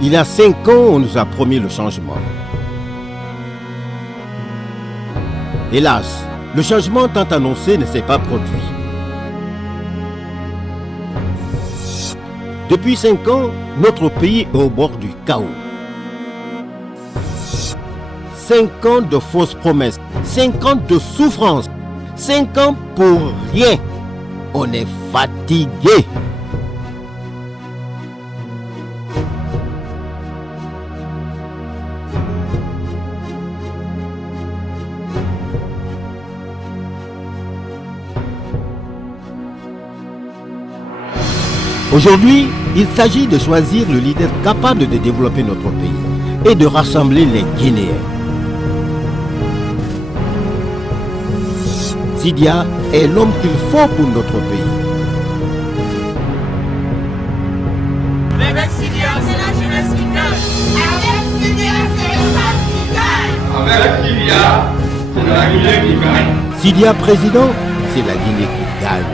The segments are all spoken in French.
Il y a 5 ans, on nous a promis le changement. Hélas, le changement tant annoncé ne s'est pas produit. Depuis 5 ans, notre pays est au bord du chaos. 5 ans de fausses promesses, 5 ans de souffrance, 5 ans pour rien. On est fatigué. Aujourd'hui, il s'agit de choisir le leader capable de développer notre pays et de rassembler les Guinéens. Sidia est l'homme qu'il faut pour notre pays. Avec Sidia, c'est la jeunesse qui gagne. Avec Sidia, c'est le peuple qui gagne. Avec Sidia, c'est la Guinée qui gagne. Sidia président, c'est la Guinée qui gagne.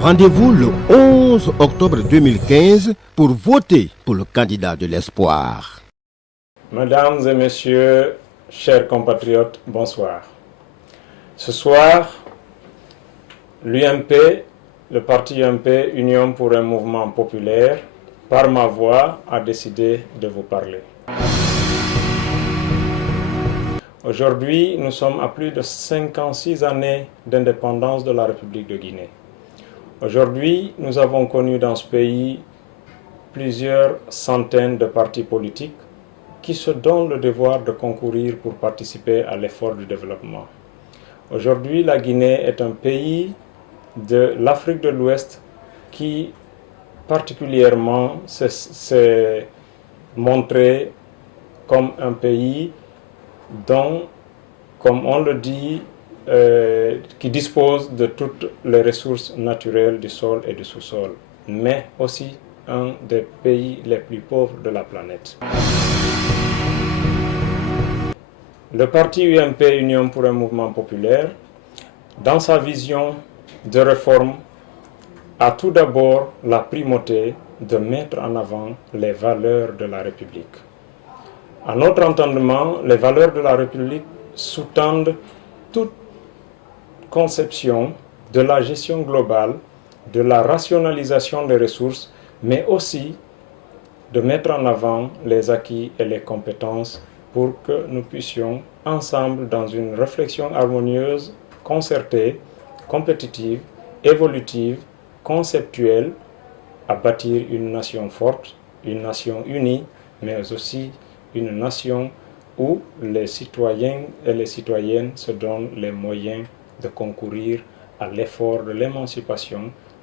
Rendez-vous le 11 octobre 2015 pour voter pour le candidat de l'espoir. Mesdames et messieurs, chers compatriotes, bonsoir. Ce soir, l'UMP, le parti UMP, Union pour un mouvement populaire, par ma voix, a décidé de vous parler. Aujourd'hui, nous sommes à plus de 56 années d'indépendance de la République de Guinée. Aujourd'hui, nous avons connu dans ce pays plusieurs centaines de partis politiques qui se donnent le devoir de concourir pour participer à l'effort du développement. Aujourd'hui, la Guinée est un pays de l'Afrique de l'Ouest qui particulièrement s'est montré comme un pays dont, comme on le dit, qui dispose de toutes les ressources naturelles du sol et du sous-sol, mais aussi un des pays les plus pauvres de la planète. Le parti UMP, Union pour un mouvement populaire, dans sa vision de réforme, a tout d'abord la primauté de mettre en avant les valeurs de la République. À notre entendement, les valeurs de la République sous-tendent toute conception de la gestion globale, de la rationalisation des ressources, mais aussi de mettre en avant les acquis et les compétences pour que nous puissions ensemble, dans une réflexion harmonieuse, concertée, compétitive, évolutive, conceptuelle, à bâtir une nation forte, une nation unie, mais aussi une nation où les citoyens et les citoyennes se donnent les moyens de concourir à l'effort de l'émancipation,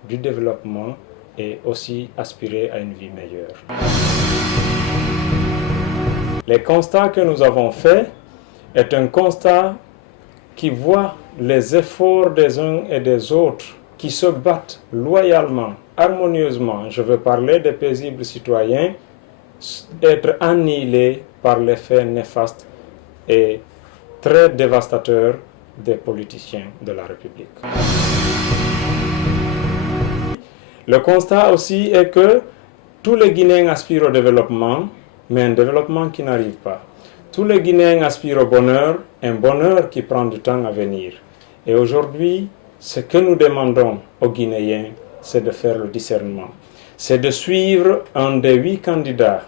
du développement et aussi aspirer à une vie meilleure. Les constats que nous avons faits est un constat qui voit les efforts des uns et des autres qui se battent loyalement, harmonieusement, je veux parler des paisibles citoyens, être annihilés par l'effet néfaste et très dévastateur des politiciens de la République. Le constat aussi est que tous les Guinéens aspirent au développement, mais un développement qui n'arrive pas. Tous les Guinéens aspirent au bonheur, un bonheur qui prend du temps à venir. Et aujourd'hui, ce que nous demandons aux Guinéens, c'est de faire le discernement. C'est de suivre un des 8 candidats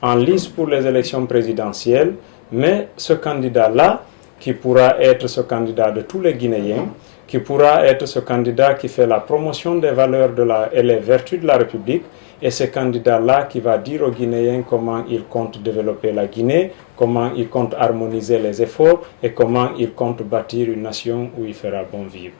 en lice pour les élections présidentielles, mais ce candidat-là, qui pourra être ce candidat de tous les Guinéens, qui pourra être ce candidat qui fait la promotion des valeurs et les vertus de la République, et ce candidat-là qui va dire aux Guinéens comment il compte développer la Guinée, comment il compte harmoniser les efforts et comment il compte bâtir une nation où il fera bon vivre.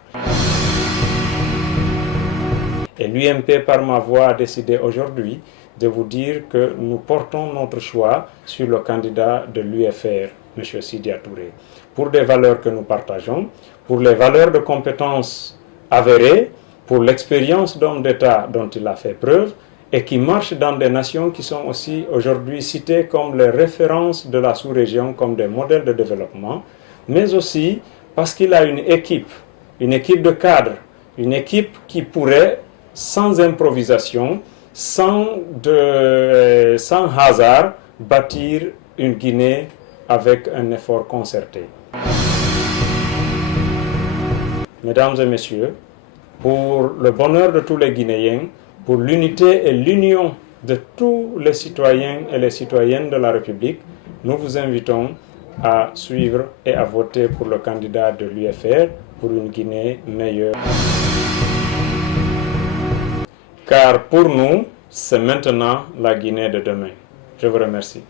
Et l'UMP, par ma voix, a décidé aujourd'hui de vous dire que nous portons notre choix sur le candidat de l'UFR, M. Sidia Touré, pour des valeurs que nous partageons, pour les valeurs de compétences avérées, pour l'expérience d'homme d'État dont il a fait preuve, et qui marche dans des nations qui sont aussi aujourd'hui citées comme les références de la sous-région, comme des modèles de développement, mais aussi parce qu'il a une équipe de cadres, une équipe qui pourrait, sans improvisation, sans hasard, bâtir une Guinée avec un effort concerté. Mesdames et messieurs, pour le bonheur de tous les Guinéens, pour l'unité et l'union de tous les citoyens et les citoyennes de la République, nous vous invitons à suivre et à voter pour le candidat de l'UFR pour une Guinée meilleure. Car pour nous, c'est maintenant la Guinée de demain. Je vous remercie.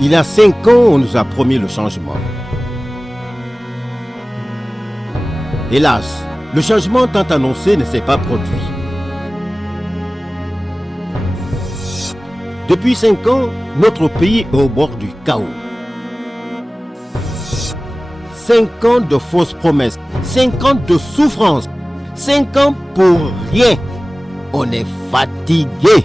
Il y a 5 ans, on nous a promis le changement. Hélas, le changement tant annoncé ne s'est pas produit. Depuis 5 ans, notre pays est au bord du chaos. 5 ans de fausses promesses, 5 ans de souffrance, 5 ans pour rien. On est fatigué.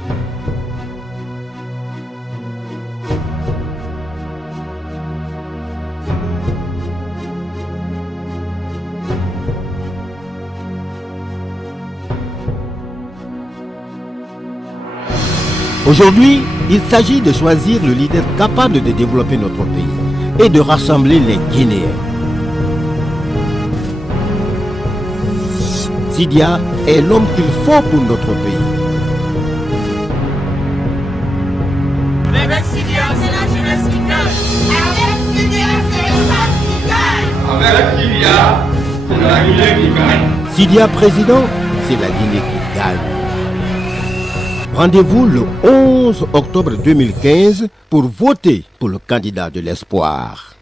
Aujourd'hui, il s'agit de choisir le leader capable de développer notre pays et de rassembler les Guinéens. Sidia est l'homme qu'il faut pour notre pays. Avec Sidia, c'est la jeunesse qui gagne. Avec Sidia, c'est le peuple qui gagne. Avec Sidia, c'est la Guinée qui gagne. Sidia président, c'est la Guinée qui gagne. Rendez-vous le 11 octobre 2015 pour voter pour le candidat de l'espoir.